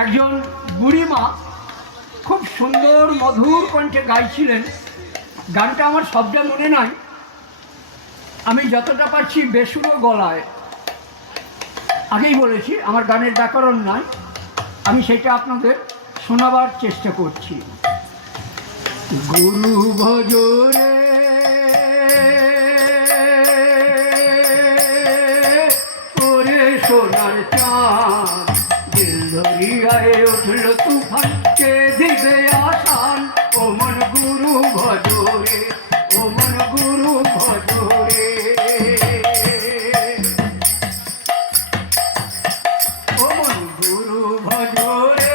একজন বুড়িমা খুব সুন্দর মধুর কণ্ঠে গাইছিলেন। গানটা আমার শব্দে মনে নাই, আমি যতটা পারছি বেসুরো গলায়, আগেই বলেছি আমার গানের ব্যাকরণ নয়, আমি সেটা আপনাদের শোনাবার চেষ্টা করছি। গুরু ভজরে ওরে সোনার চাঁদ, দিল দরিয়ায় উঠল তুফান, কে দিবে আসান, ও মন গুরু ভজরে, ও মন গুরু ভজরে, ও মন গুরু ভজরে,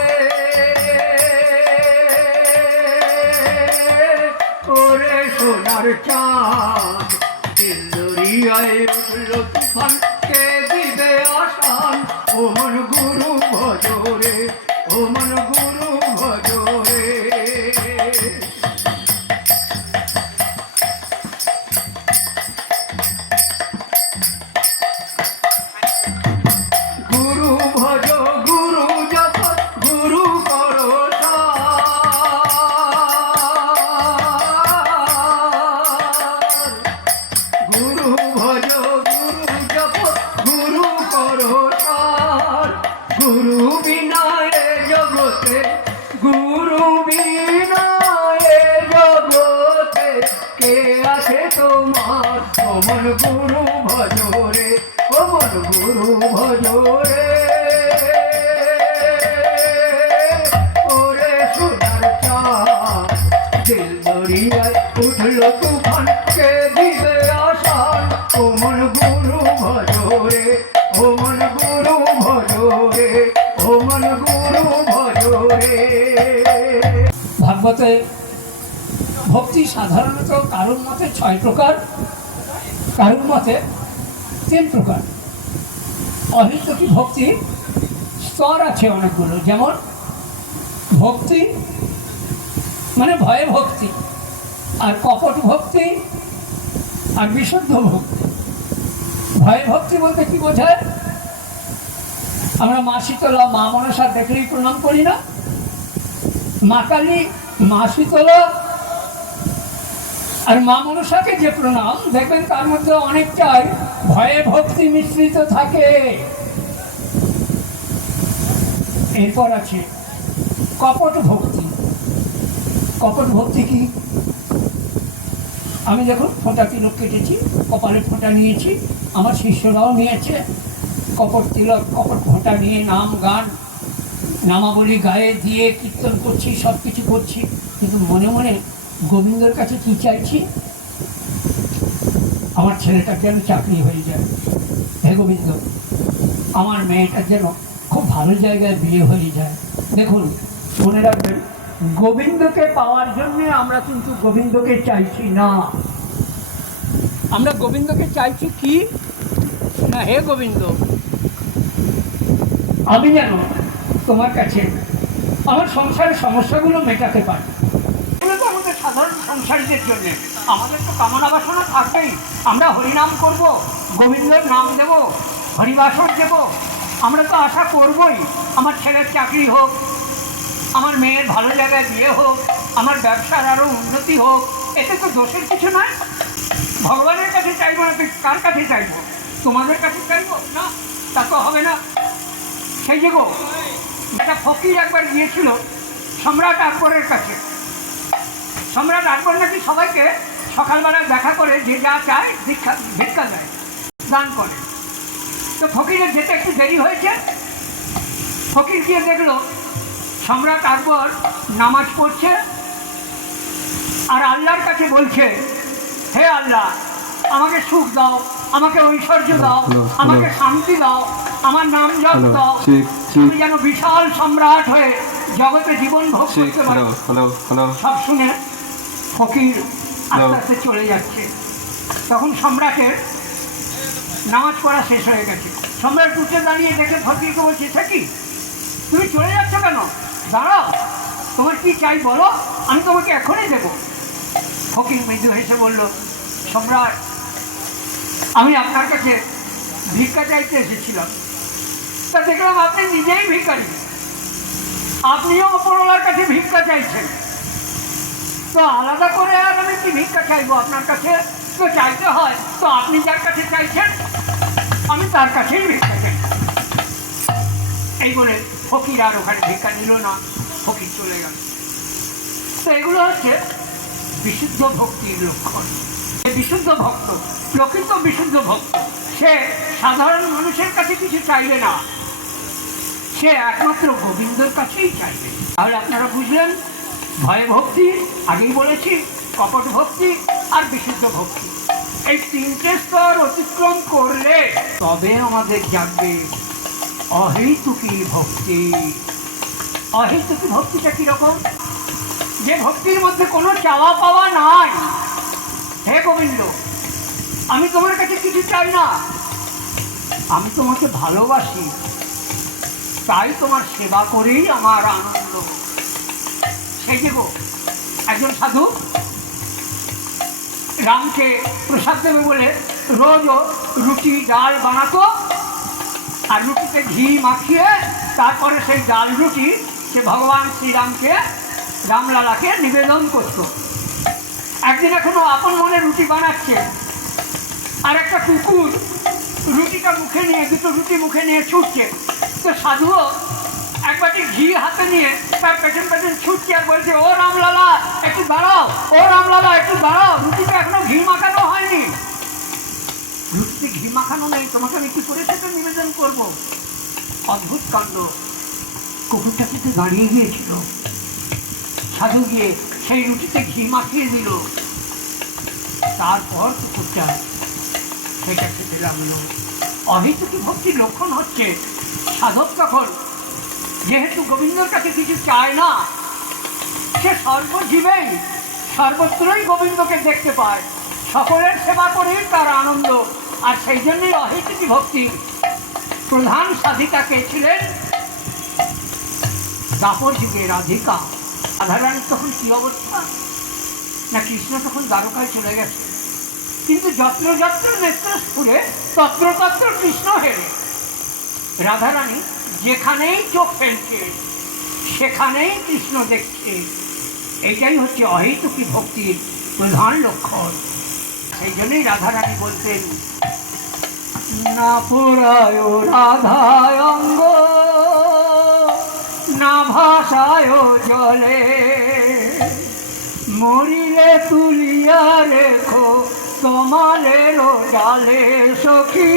ওরে সোনার চাঁদ, দিল দরিয়ায় উঠল তুফান, কে দিবে আসান, ও মন গুরু ভজরে, ও মন গুরু ভজরে। গুরু ভজ গুরু জপ গুরু করো সার, গুরু ভজ গুরু জপ গুরু করো সার, গুরু বিনা এ জগতে, গুরু বিনা এ জগতে কে আছে তোমার, ও মন গুরু ভজরে, ও মন গুরু ভজরে, ওরে সোনার চাঁদ, দিল দরিয়ায় উঠল তুফান, কে দিবে আসান, ও মন গুরু ভজরে, ও মন গুরু ভজরে, ও মন গুরু ভজরে। ভাগবতে ভক্তি সাধারণত কারোর মতে 6 প্রকার, কারোর মতে 3 প্রকার। অহিতকি ভক্তি স্তর আছে অনেকগুলো, যেমন ভক্তি মানে ভয়ে ভক্তি, আর কপট ভক্তি, আর বিশুদ্ধ ভক্তি। ভয়ে ভক্তি বলতে কি বোঝায়? আমরা মা শীতলা, মা মনসা দেখলেই প্রণাম করি না, মা কালী, মা শীতলা আর মা মনসাকে যে প্রণাম দেখবেন তার মধ্যে অনেকটাই ভয়ে ভক্তি মিশ্রিত থাকে। এরপর আছে কপট ভক্তি। কপট ভক্তি কি? আমি দেখুন ফোঁটা তিলক কেটেছি, কপালে ফোঁটা নিয়েছি, আমার শিষ্যরাও নিয়েছে, কপট তিলক কপট ফোঁটা নিয়ে নাম গান নামাবলী গায়ে দিয়ে কীর্তন করছি, সব কিছু করছি, কিন্তু মনে মনে গোবিন্দর কাছে কি চাইছি? আমার ছেলেটার যেন চাকরি হয়ে যায়, হে গোবিন্দ আমার মেয়েটার যেন খুব ভালো জায়গায় বিয়ে হয়ে যায়। দেখুন মনে রাখবেন, গোবিন্দকে পাওয়ার জন্য আমরা কিন্তু গোবিন্দকে চাইছি না, আমরা গোবিন্দকে চাইছি কি না, হে গোবিন্দ আমি যেন তোমার কাছে আমার সংসারের সমস্যাগুলো মেটাতে পারি। এগুলো তো আমাদের সাধারণ সংসারীদের জন্য, আমাদের তো কামনা বাসনা থাকবেই, আমরা হরিনাম করব, গোবিন্দের নাম দেব, হরিবাসর দেব, আমরা তো আশা করবই আমার ছেলের চাকরি হোক, আমার মেয়ের ভালো জায়গায় বিয়ে হোক, আমার ব্যবসার আরও উন্নতি হোক, এতে তো দোষের কিছু নয়। ভগবানের কাছে চাইবো না, কার কাছে চাইবো? তোমাদের কাছে চাইবো না, তা তো হবে না। সেই যে গো একটা ফকির একবার গিয়েছিল সম্রাট আকবরের কাছে। সম্রাট আকবর নাকি সবাইকে সকালবেলায় দেখা করে যে যা চায় ভিক্ষা দেয়, দান করে। তো ফকিরের যেতে একটু দেরি হয়েছে, ফকির গিয়ে দেখলো সম্রাট আকবর নামাজ পড়ছে আর আল্লাহর কাছে বলছে, হে আল্লাহ আমাকে সুখ দাও, আমাকে ঐশ্বর্য দাও, আমাকে শান্তি দাও, আমার নাম জপ দাও, আমি যেন বিশাল সম্রাট হয়ে জগতে জীবন ভোগ করতে পারি। সব শুনে ফকির আস্তে আস্তে চলে যাচ্ছে। তখন সম্রাটের নামাজ পড়া শেষ হয়ে গেছে। সম্রাট উঠে দাঁড়িয়ে দেখে ফকিরকে বলছে, সে কি তুমি চলে যাচ্ছ কেন? দাঁড়াও, তোমার কি চাই বলো, আমি তোমাকে এখনই দেবো। ফকির মৃদু হেসে বলল, সম্রাট আমি আপনার কাছে ভিক্ষা চাইতে এসেছিলাম, তা দেখলাম আপনি নিজেই ভিখারি, আপনিও ওপরওয়ালার কাছে ভিক্ষা চাইছেন, তো আলাদা করে আর আমি কি ভিক্ষা চাইবো আপনার কাছে? তো চাইতে হয় তো আপনি যার কাছে চাইছেন আমি তার কাছেই ভিক্ষা চাই। এই বলে ফকির আর ওখানে ভিক্ষা নিল না, ফকির চলে গেল। তো এগুলো হচ্ছে বিশুদ্ধ ভক্তির লক্ষণ। বিশুদ্ধ ভক্ত, প্রকৃত বিশুদ্ধ ভক্ত, সে সাধারণ মানুষের কাছে কিছু চাইবে না, সে একমাত্র গোবিন্দর কাছেই চাইবে। তাহলে আপনারা বুঝলেন, ভয় ভক্তি আগেই বলেছি, কপট ভক্তি আর বিশুদ্ধ ভক্তি, এই তিনটে স্তর অতিক্রম করলে তবে আমাদের জানবে অহৈতুকী ভক্তি। অহৈতুকী ভক্তিটা কিরকম? যে ভক্তির মধ্যে কোনো চাওয়া পাওয়া নাই। হে গোবিন্দ, আমি তোমার কাছে কিছু চাই না, আমি তোমাকে ভালোবাসি, তাই তোমার সেবা করেই আমার আনন্দ। সেই যে একজন সাধু রামকে প্রসাদ দেবে বলে রোজ রুটি ডাল বানাতো, আর রুটিতে ঘি মাখিয়ে তারপরে সেই ডাল রুটি সে ভগবান শ্রীরামকে, রামলালাকে নিবেদন করত। একদিন এখনো আপন মনে রুটি বানাচ্ছে, আর একটা কুকুর রুটিটা মুখে নিয়ে, দুটো রুটি মুখে নিয়ে ছুটছে। তো সাধুও এক বাটি ঘি হাতে নিয়ে তার পেছন পেছন ছুটছে আর বলছে, ও রামলালা একটু দাঁড়াও, ও রামলালা একটু দাঁড়াও, রুটিটা এখনো ঘি মাখানো হয়নি, রুটিতে ঘি মাখানো নেই, তোমাকে আমি কি করে সেটা নিবেদন করবো? অদ্ভুত কাণ্ড। কুকুরটা কিন্তু দাঁড়িয়ে গিয়েছিল, সাধু গিয়ে সেই রুটিতে ঘি মাখিয়ে দিল, তারপর কুকুরটা সেটা খেতে লাগলো। অহৈতুকী ভক্তির লক্ষণ হচ্ছে সাধক তখন যেহেতু গোবিন্দর কাছে কিছু চায় না, সে সর্বজীবেই সর্বত্রই গোবিন্দকে দেখতে পায়, সকলের সেবা করেই তার আনন্দ। আর সেই জন্যই অহৈতুকী ভক্তি প্রধান সাধিকা কে ছিলেন? দাপর যুগে রাধিকা। রাধারানীর তখন কি অবস্থা? না কৃষ্ণ তখন দ্বারকায় চলে গেছে, কিন্তু যত্র যত্র নেত্র স্ফুরে তত্র তত্র কৃষ্ণ হেরে। রাধারানী যেখানেই চোখ ফেলছে সেখানেই কৃষ্ণ দেখছে। এইটাই হচ্ছে অহৈতুকী ভক্তির প্রধান লক্ষণ। সেই জন্যই রাধারানী বলতেন, না পুরায় রাধায় অঙ্গ, না ভাষায় জলে, মরিলে তুলিয়া রেখো তোমালের ডালে সখী,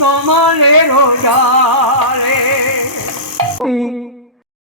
তোমালের ডালে।